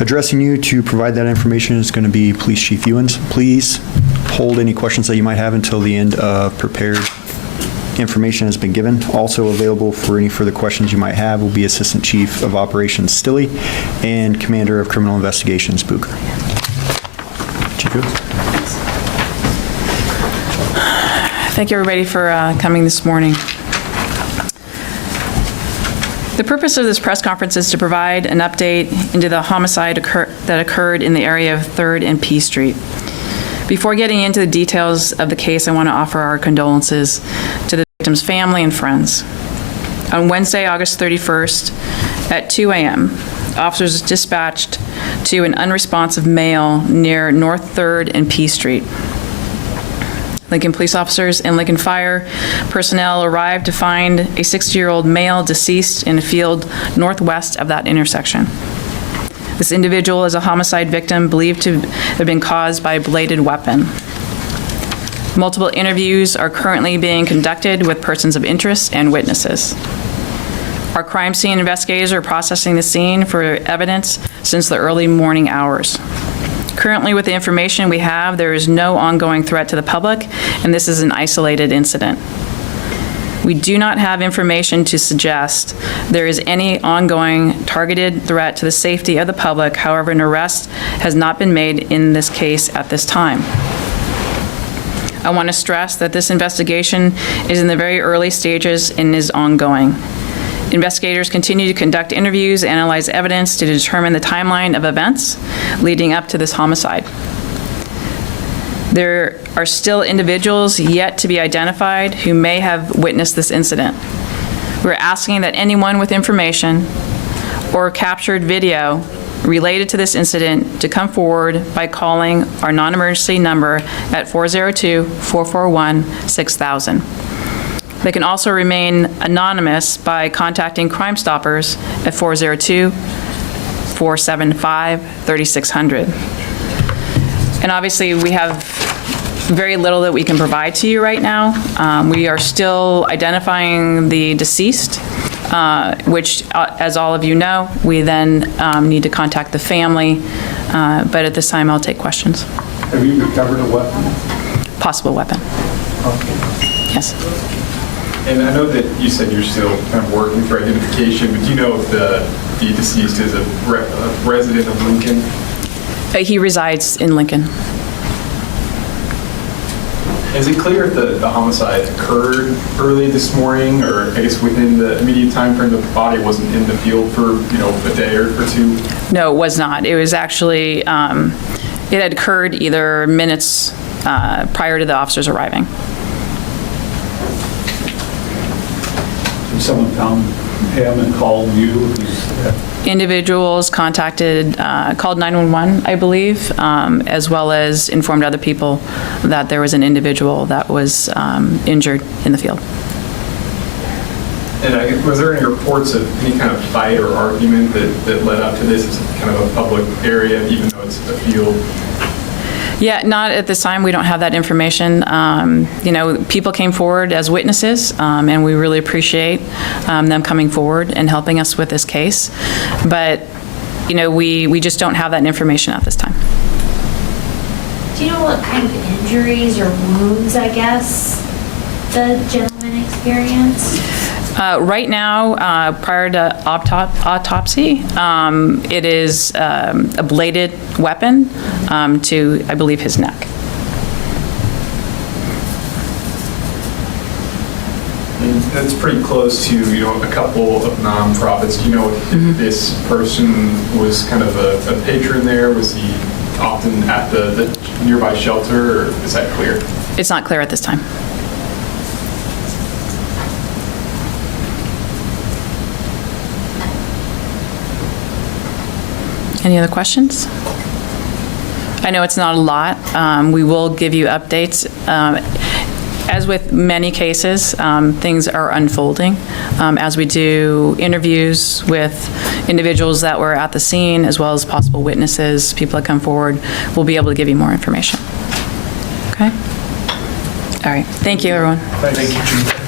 Addressing you to provide that information is going to be Police Chief Ewins. Please hold any questions that you might have until the end of prepared information has been given. Also available for any further questions you might have will be Assistant Chief of Operations Stilley and Commander of Criminal Investigations Booker. Chief Ewins. Thank you, everybody, for coming this morning. The purpose of this press conference is to provide an update into the homicide that occurred in the area of 3rd and P Street. Before getting into the details of the case, I want to offer our condolences to the victim's family and friends. On Wednesday, August 31st, at 2 a.m., officers dispatched to an unresponsive male near North 3rd and P Street. Lincoln police officers and Lincoln Fire personnel arrived to find a 60-year-old male deceased in a field northwest of that intersection. This individual is a homicide victim believed to have been caused by a bladed weapon. Multiple interviews are currently being conducted with persons of interest and witnesses. Our crime scene investigators are processing the scene for evidence since the early morning hours. Currently, with the information we have, there is no ongoing threat to the public, and this is an isolated incident. We do not have information to suggest there is any ongoing targeted threat to the safety of the public. However, an arrest has not been made in this case at this time. I want to stress that this investigation is in the very early stages and is ongoing. Investigators continue to conduct interviews, analyze evidence to determine the timeline of events leading up to this homicide. There are still individuals yet to be identified who may have witnessed this incident. We're asking that anyone with information or captured video related to this incident to come forward by calling our non-emergency number at 402-441-6000. They can also remain anonymous by contacting Crime Stoppers at 402-475-3600. And obviously, we have very little that we can provide to you right now. We are still identifying the deceased, which, as all of you know, we then need to contact the family. But at this time, I'll take questions. Have you recovered a weapon? Possible weapon. Okay. Yes. And I know that you said you're still kind of working for identification, but do you know if the deceased is a resident of Lincoln? He resides in Lincoln. Is it clear if the homicide occurred early this morning, or I guess within the immediate time frame that the body wasn't in the field for, a day or two? No, it was not. It was actually, it had occurred either minutes prior to the officers arriving. Someone found him and called you? Individuals contacted, called 911, I believe, as well as informed other people that there was an individual that was injured in the field. And was there any reports of any kind of fight or argument that led up to this? It's kind of a public area, even though it's a field. Yeah, not at this time. We don't have that information. People came forward as witnesses, and we really appreciate them coming forward and helping us with this case. But, we just don't have that information at this time. Do you know what kind of injuries or wounds, I guess, the gentleman experienced? Right now, prior to autopsy, it is a bladed weapon to, I believe, his neck. And that's pretty close to, a couple of nonprofits. Do you know if this person was kind of a patron there? Was he often at the nearby shelter, or is that clear? It's not clear at this time. Any other questions? I know it's not a lot. We will give you updates. As with many cases, things are unfolding. As we do interviews with individuals that were at the scene, as well as possible witnesses, people that come forward, we'll be able to give you more information. Okay? All right. Thank you, everyone. Thank you, Chief.